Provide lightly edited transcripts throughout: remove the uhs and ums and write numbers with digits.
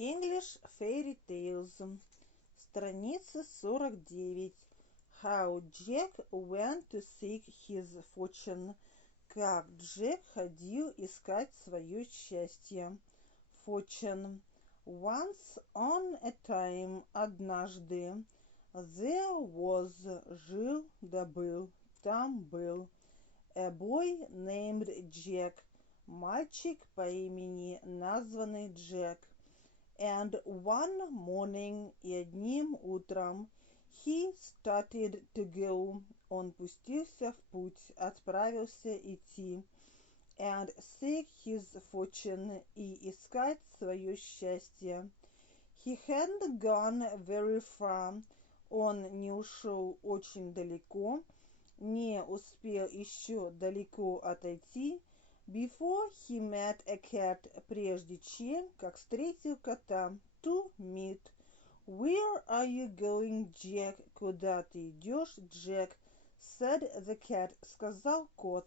English Fairy Tales. Страница 49. How Jack went to seek his fortune. Как Джек ходил искать свое счастье. Fortune. Once on a time, однажды. There was, жил да был, там был. A boy named Jack, мальчик по имени, названный Джек. And one morning, и одним утром, he started to go, он пустился в путь, отправился идти. And seek his fortune, и искать свое счастье. He hadn't gone very far, он не ушел очень далеко, не успел еще далеко отойти, before he met a cat, прежде чем, как встретил кота, to meet. Where are you going, Jack? Куда ты идешь, Джек? Said the cat, сказал кот.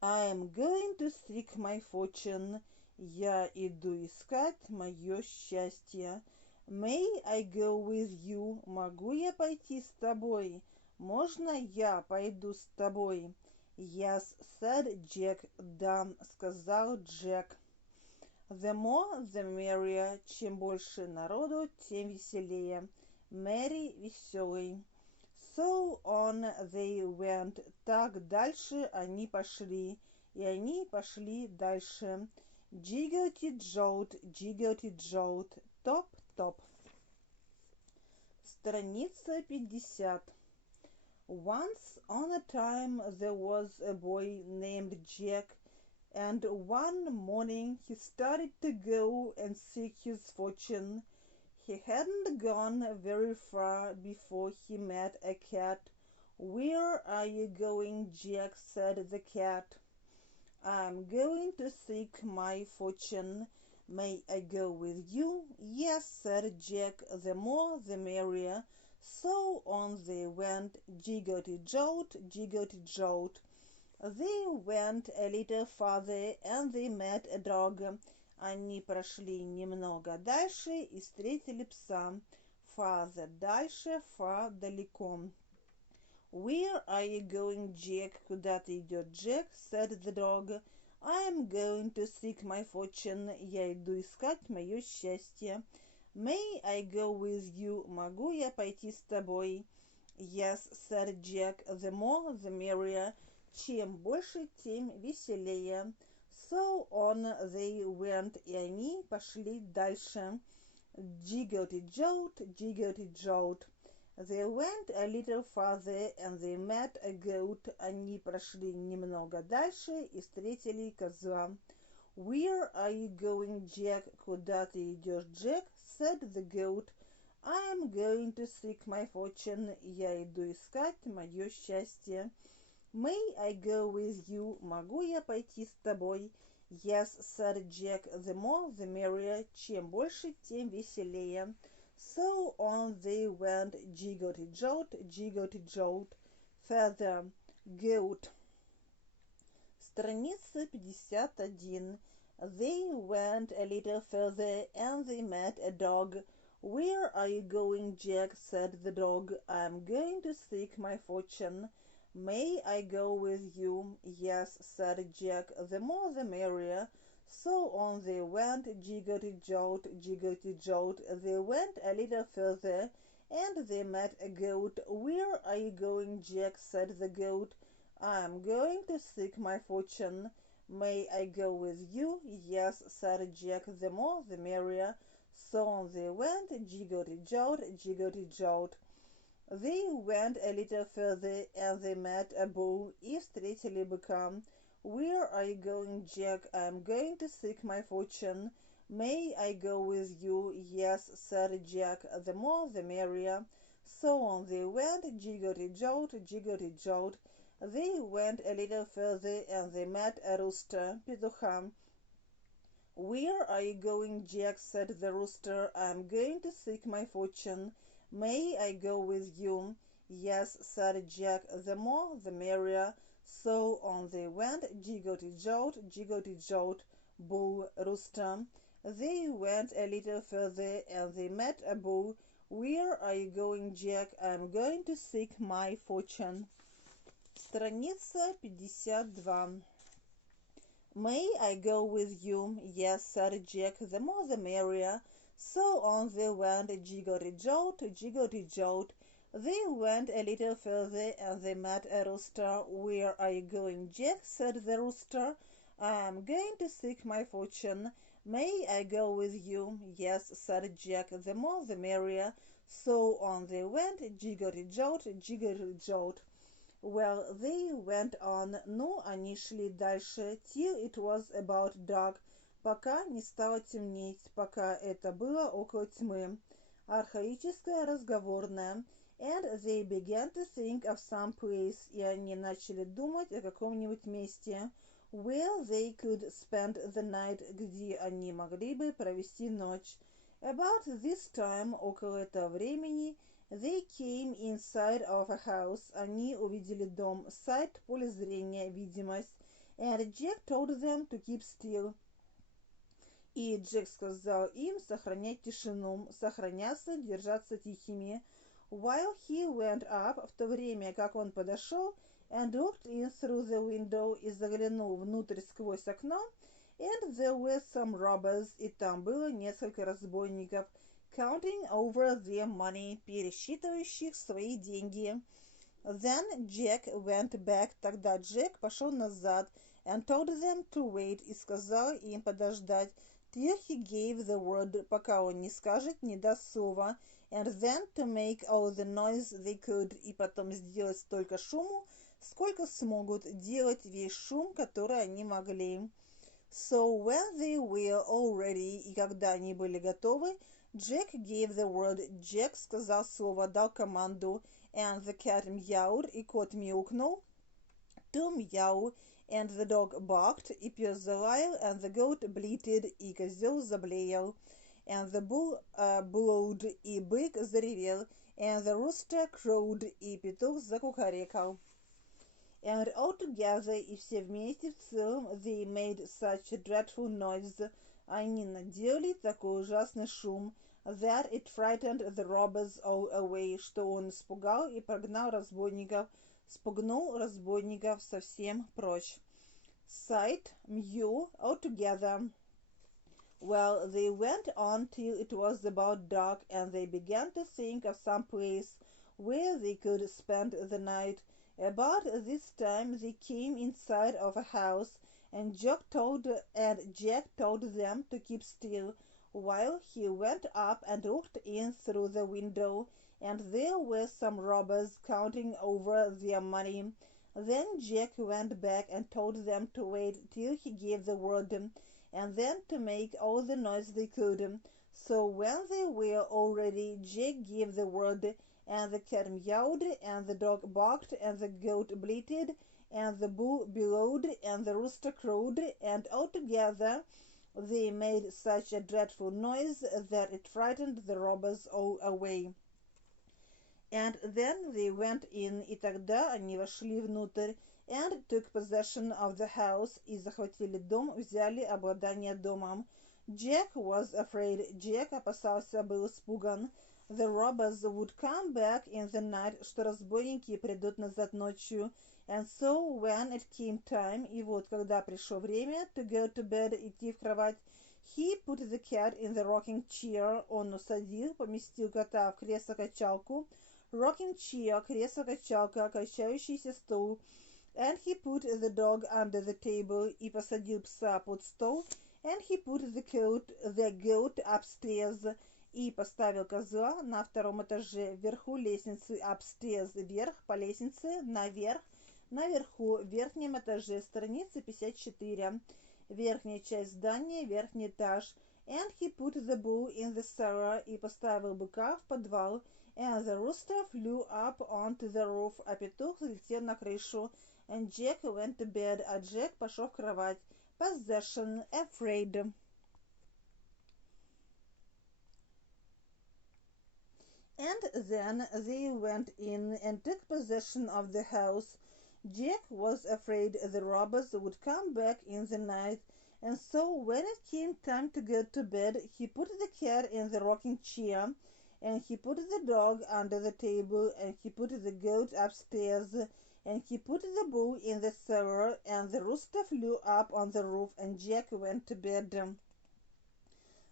I am going to seek my fortune. Я иду искать мое счастье. May I go with you? Могу я пойти с тобой? Можно я пойду с тобой? Yes, said Jack. Да, сказал Джек. The more, the merrier. Чем больше народу, тем веселее. Merry, веселый. So on they went. Так дальше они пошли. И они пошли дальше. Jiggity-jolt, jiggity-jolt. Топ-топ. Страница 50. Once on a time there was a boy named Jack, and one morning he started to go and seek his fortune. He hadn't gone very far before he met a cat. Where are you going, Jack? Said the cat. I'm going to seek my fortune. May I go with you? Yes, said Jack. The more the merrier. So on they went, jiggity-jolt, jiggity-jolt. They went a little farther, and they met a dog. Они прошли немного дальше и встретили пса. Farther дальше, far далеко. Where are you going, Jack? Куда ты идешь, Джек? Said the dog. I am going to seek my fortune. Я иду искать мое счастье. May I go with you? Могу я пойти с тобой? Yes, said Jack. The more, the merrier. Чем больше, тем веселее. So on they went, и они пошли дальше. Jiggity-jolt, jiggity-jolt. They went a little farther, and they met a goat. Они прошли немного дальше и встретили козла. Where are you going, Jack? Куда ты идешь, Джек? Said the goat. I am going to seek my fortune. Я иду искать мое счастье. May I go with you? Могу я пойти с тобой? Yes, said Jack. The more, the merrier. Чем больше, тем веселее. So on they went, jiggity-jolt, jiggity-jolt. Further. Goat. Страница 51. They went a little further, and they met a dog. Where are you going, Jack? Said the dog. I am going to seek my fortune. May I go with you? Yes, said Jack. The more the merrier. So on they went, jiggity-jolt, jiggity-jolt. They went a little further, and they met a goat. Where are you going, Jack? Said the goat. I am going to seek my fortune. May I go with you? Yes, said Jack. The more, the merrier. So on they went, jiggity-jolt, jiggity-jolt. They went a little further, and they met a bull. И встретили быка. Where are you going, Jack? I am going to seek my fortune. May I go with you? Yes, said Jack. The more, the merrier. So on they went, jiggity-jolt, jiggity-jolt. They went a little further, and they met a rooster, петуха. Where are you going, Jack? Said the rooster. I am going to seek my fortune. May I go with you? Yes, said Jack. The more, the merrier. So on they went, jiggity-jolt, jiggity-jolt. Bull, rooster. They went a little further and they met a bull. Where are you going, Jack? I'm going to seek my fortune. Страница 52. May I go with you? Yes, Sir Jack, the more the merrier. So on they went, jiggle-jolt, jiggle-jolt. They went a little further and they met a rooster. Where are you going, Jack? Said the rooster. I am going to seek my fortune. May I go with you? Yes, said Jack, the more the merrier. So on they went, jiggle-jolt, jiggle-jolt. Well, they went on, но они шли дальше, till it was about dark, пока не стало темнеть, пока это было около тьмы. Архаическое разговорное. And they began to think of some place, и они начали думать о каком-нибудь месте, where they could spend the night, где они могли бы провести ночь. About this time, около этого времени, they came inside of a house. Они увидели дом. Sight — поле зрения, видимость. And Jack told them to keep still. И Джек сказал им сохранять тишину, сохраняться, держаться тихими. While he went up, в то время как он подошел, and looked in through the window, и заглянул внутрь сквозь окно, and there were some robbers, и там было несколько разбойников, counting over their money, пересчитывающих свои деньги. Then Jack went back, тогда Джек пошел назад, and told them to wait, и сказал им подождать, till he gave the word, пока он не скажет, не даст слова, and then to make all the noise they could, и потом сделать столько шуму, сколько смогут, делать весь шум, который они могли. So when they were all ready, и когда они были готовы, Jack gave the word. Джек сказал слово, дал команду, and the cat meowed, и кот мяукнул, to meow, and the dog barked, и пес залаял, and the goat bleated, и козел заблеял, and the bull blowed, и бык заревел, and the rooster crowed, и петух закукарекал. And altogether, и все вместе в целом, they made such a dreadful noise, они наделали такой ужасный шум, that it frightened the robbers all away, что он испугал и прогнал разбойников, спугнул разбойников совсем прочь. Sight, mew, altogether. Well, they went on till it was about dark, and they began to think of some place where they could spend the night. About this time they came inside of a house, and Jack told them to keep still, while he went up and looked in through the window, and there were some robbers counting over their money. Then Jack went back and told them to wait till he gave the word, and then to make all the noise they could. So when they were all ready, Jack gave the word, and the cat meowed, and the dog barked, and the goat bleated, and the bull bellowed, and the rooster crowed, and altogether they made such a dreadful noise that it frightened the robbers all away. And then they went in, и тогда они вошли внутрь, and took possession of the house, и захватили дом, взяли обладание домом. Jack was afraid. Jack опасался, был испуган. The robbers would come back in the night, что разбойники придут назад ночью. And so when it came time, и вот когда пришло время to go to bed, идти в кровать, he put the cat in the rocking chair, он усадил, поместил кота в кресло-качалку, rocking chair, кресло-качалка, качающийся стул, and he put the dog under the table, и посадил пса под стол, and he put the goat upstairs, и поставил козла на втором этаже, вверху лестницы, upstairs, вверх по лестнице, наверх, наверху, в верхнем этаже, страница 54, верхняя часть здания, верхний этаж, and he put the bull in the cellar, и поставил быка в подвал, and the rooster flew up onto the roof, а петух взлетел на крышу, and Jack went to bed, а Джек пошел в кровать, possession, afraid. And then they went in and took possession of the house. Jack was afraid the robbers would come back in the night, And so when it came time to go to bed, he put the cat in the rocking chair, and he put the dog under the table, and he put the goat upstairs, and he put the bull in the cellar, and the rooster flew up on the roof, and Jack went to bed.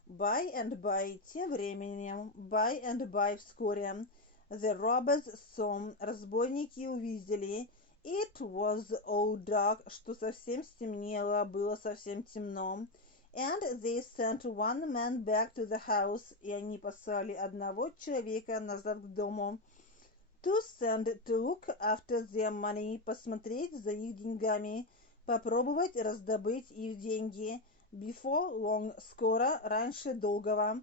By and by, тем временем, by and by, вскоре, the robbers saw, разбойники увидели, it was all dark, что совсем стемнело, было совсем темно, and they sent one man back to the house, и они послали одного человека назад к дому, to send to look after their money, посмотреть за их деньгами, попробовать раздобыть их деньги. Before long, скоро, раньше долгого.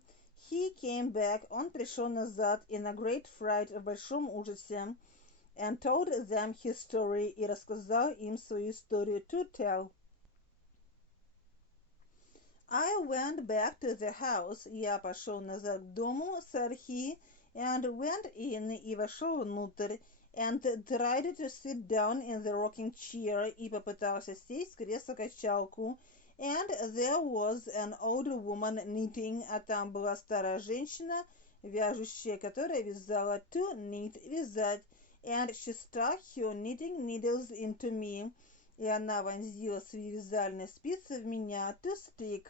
He came back, он пришел назад, in a great fright, в большом ужасе, and told them his story, и рассказал им свою историю, to tell. I went back to the house, я пошел назад к дому, said he, and went in, и вошел внутрь, and tried to sit down in the rocking chair, и попытался сесть в кресло-качалку, and there was an old woman knitting, а там была старая женщина, вяжущая, которая вязала, to knit, вязать, and she stuck her knitting needles into me, и она вонзила свои вязальные спицы в меня, to stick,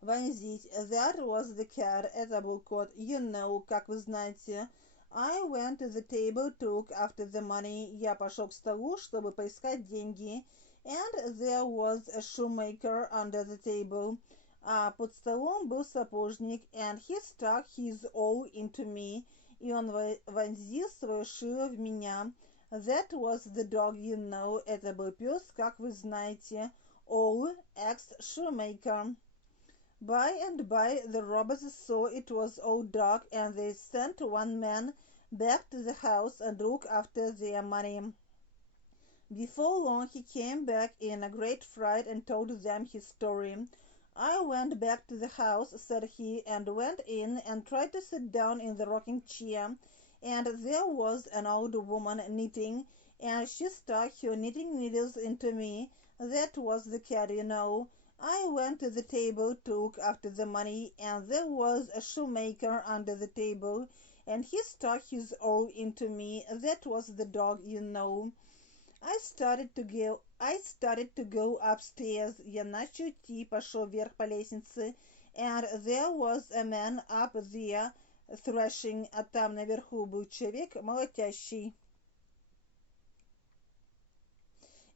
вонзить. That was the cat, это был кот, you know, как вы знаете. I went to the table to look after the money, я пошел к столу, чтобы поискать деньги, and there was a shoemaker under the table, а под столом был сапожник, and he stuck his awl into me, и он вонзил свое шило в меня. That was the dog, you know, это был пес, как вы знаете, awl, ex-shoemaker. By and by the robbers saw it was all dark, and they sent one man back to the house and looked after their money. Before long he came back in a great fright and told them his story. I went back to the house, said he, and went in and tried to sit down in the rocking chair, and there was an old woman knitting, and she stuck her knitting needles into me. That was the cat, you know. I went to the table to look after the money, and there was a shoemaker under the table, and he stuck his awl into me. That was the dog, you know. I started to go upstairs. Я начал идти, пошел вверх по лестнице, and there was a man up there threshing, а там наверху был человек молотящий.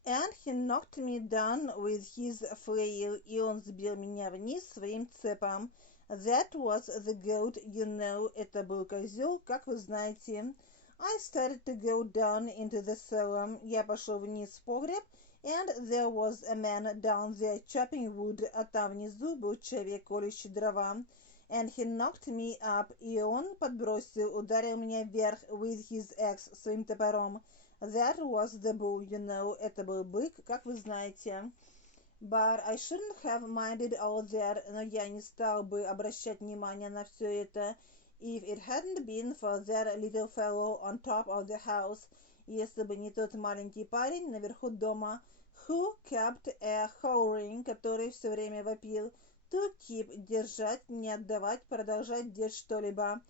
And he knocked me down with his flail, и он сбил меня вниз своим цепом. That was the goat, you know, это был козел, как вы знаете. I started to go down into the cellar, я пошел вниз в погреб, and there was a man down there chopping wood, а там внизу был человек, колющий дрова. And he knocked me up, и он подбросил, ударил меня вверх with his axe, своим топором. That was the bull, you know, это был бык, как вы знаете. But I shouldn't have minded all that, но я не стал бы обращать внимание на все это, if it hadn't been for that little fellow on top of the house, если бы не тот маленький парень наверху дома, who kept a hollering, который все время вопил, to keep, держать, не отдавать, продолжать делать что-либо.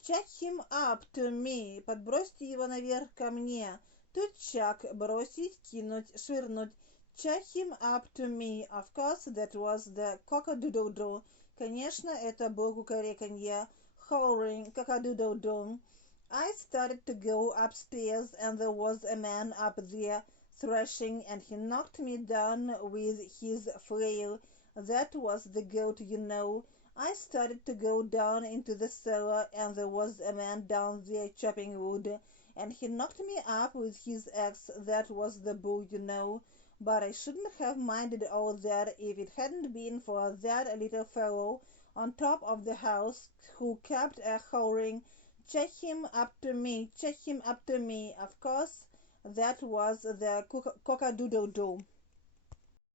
Chuck him up to me, подбросьте его наверх ко мне. To chuck, бросить, кинуть, швырнуть. Chuck him up to me. Of course, that was the cock-a-doodle-doo. Конечно, это был кукареканье. Hollering, cock-a-doodle-doo. I started to go upstairs, and there was a man up there threshing, and he knocked me down with his flail. That was the goat, you know. I started to go down into the cellar, and there was a man down there chopping wood, and he knocked me up with his axe. That was the bull, you know. But I shouldn't have minded all that if it hadn't been for that little fellow on top of the house who kept a hollering, "Check him up to me, check him up to me." Of course, that was the cock-a-doodle-doo.